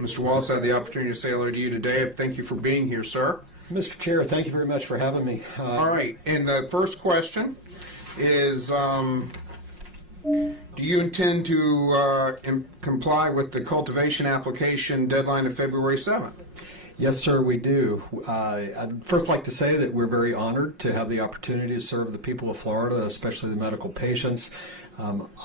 Mr. Wallace, I had the opportunity to say hello to you today. Thank you for being here, sir. Mr. Chair, thank you very much for having me. All right, and the first question is, do you intend to comply with the cultivation application deadline of February 7th? Yes, sir, we do. I'd first like to say that we're very honored to have the opportunity to serve the people of Florida, especially the medical patients.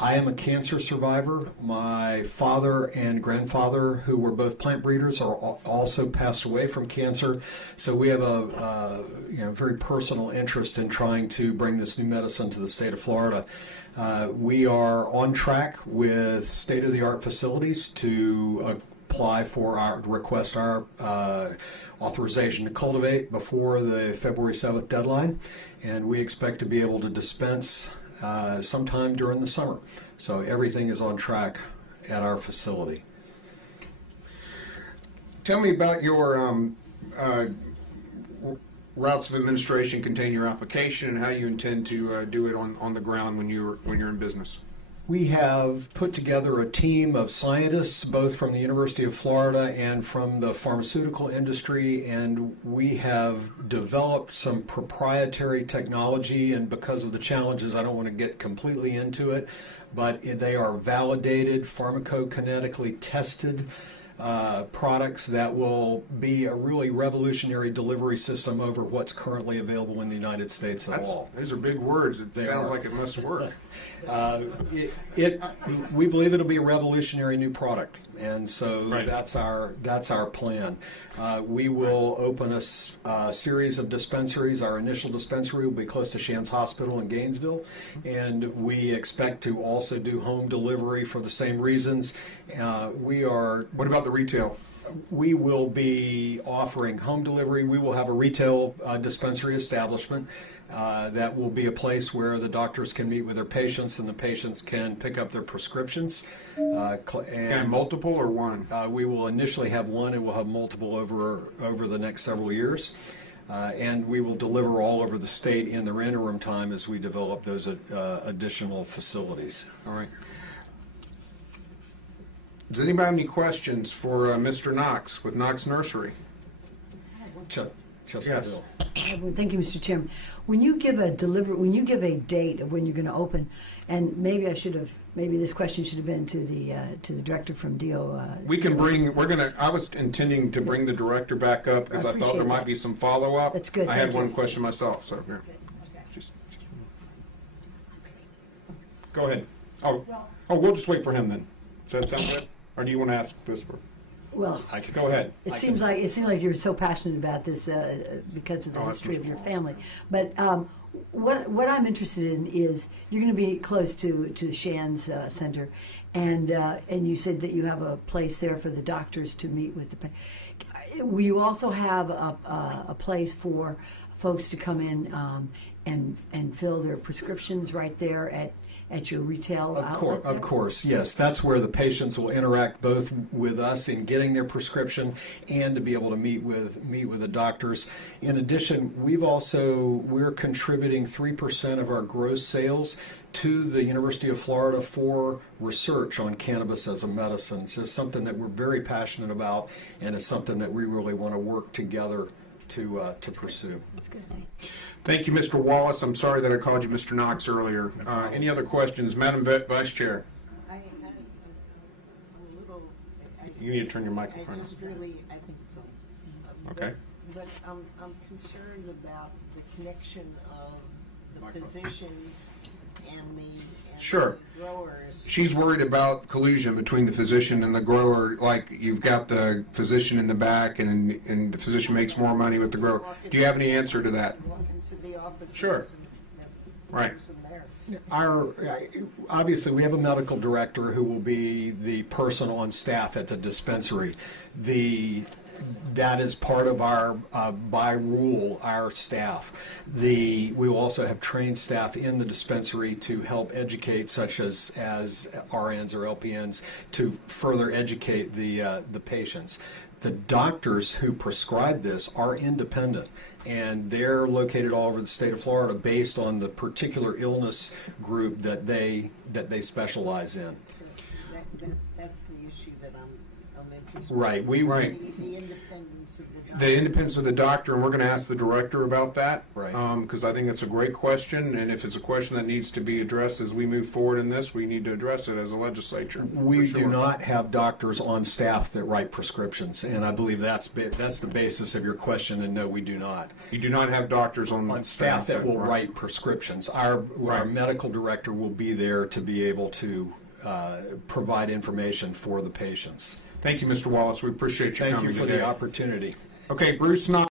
I am a cancer survivor. My father and grandfather, who were both plant breeders, are also passed away from cancer. So we have a very personal interest in trying to bring this new medicine to the state of Florida. We are on track with state-of-the-art facilities to apply for request our authorization to cultivate before the February 7th deadline, and we expect to be able to dispense sometime during the summer. So everything is on track at our facility. Tell me about your routes of administration contain your application and how you intend to do it on the ground when you're in business. We have put together a team of scientists, both from the University of Florida and from the pharmaceutical industry, and we have developed some proprietary technology, and because of the challenges, I don't want to get completely into it, but they are validated, pharmacokinetically tested products that will be a really revolutionary delivery system over what's currently available in the United States at all. Those are big words. It sounds like it must work. We believe it'll be a revolutionary new product, and so right. that's our plan. We will open a series of dispensaries. Our initial dispensary will be close to Shands Hospital in Gainesville, and we expect to also do home delivery for the same reasons. What about the retail? We will be offering home delivery. We will have a retail dispensary establishment that will be a place where the doctors can meet with their patients and the patients can pick up their prescriptions. And multiple or one? We will initially have one, and we'll have multiple over the next several years. And we will deliver all over the state in the interim time as we develop those additional facilities. All right. Does anybody have any questions for Mr. Knox with Knox Nursery? Yes. Thank you, Mr. Chairman. When you give a date of when you're going to open, and maybe this question should have been to the director from DO. I was intending to bring the director back up because I thought there might be some follow up. That's good. I had one question myself, so here. Just go ahead. Oh, we'll just wait for him then. Does that sound good? Or do you want to ask this for? Well, go ahead. It seems like you're so passionate about this because of the history of your family. But what I'm interested in is you're going to be close to the Shands Center, and you said that you have a place there for the doctors to meet with the patients. Will you also have a place for folks to come in and fill their prescriptions right there at your retail outlet? Of course, yes. That's where the patients will interact both with us in getting their prescription and to be able to meet with the doctors. In addition, we're contributing 3% of our gross sales to the University of Florida for research on cannabis as a medicine. So it's something that we're very passionate about, and it's something that we really want to work together to pursue. That's good. Thank you, Mr. Wallace. I'm sorry that I called you Mr. Knox earlier. Any other questions? Madam Vice Chair. You need to turn your microphone on. I think it's on. Okay. But I'm concerned about the connection of the physicians and the growers. She's worried about collusion between the physician and the grower, like you've got the physician in the back and the physician makes more money with the grower. Do you have any answer to that? Walk into the office. Sure. Right. Obviously, we have a medical director who will be the person on staff at the dispensary. That is part of our, by rule, our staff. We will also have trained staff in the dispensary to help educate, such as RNs or LPNs, to further educate the patients. The doctors who prescribe this are independent, and they're located all over the state of Florida based on the particular illness group that they specialize in. So that's the issue that I'm interested as Right. Right. The independence of the doctor. The independence of the doctor, and we're going to ask the director about that. Right. Because I think it's a great question, and if it's a question that needs to be addressed as we move forward in this, we need to address it as a legislature. We for do sure. not have doctors on staff that write prescriptions, and I believe that's the basis of your question, and no, we do not. You do not have doctors on Staff that will write prescriptions. Our Right. medical director will be there to be able to provide information for the patients. Thank you, Mr. Wallace. We appreciate you Thank coming you for today. the opportunity. Okay, Bruce Knox.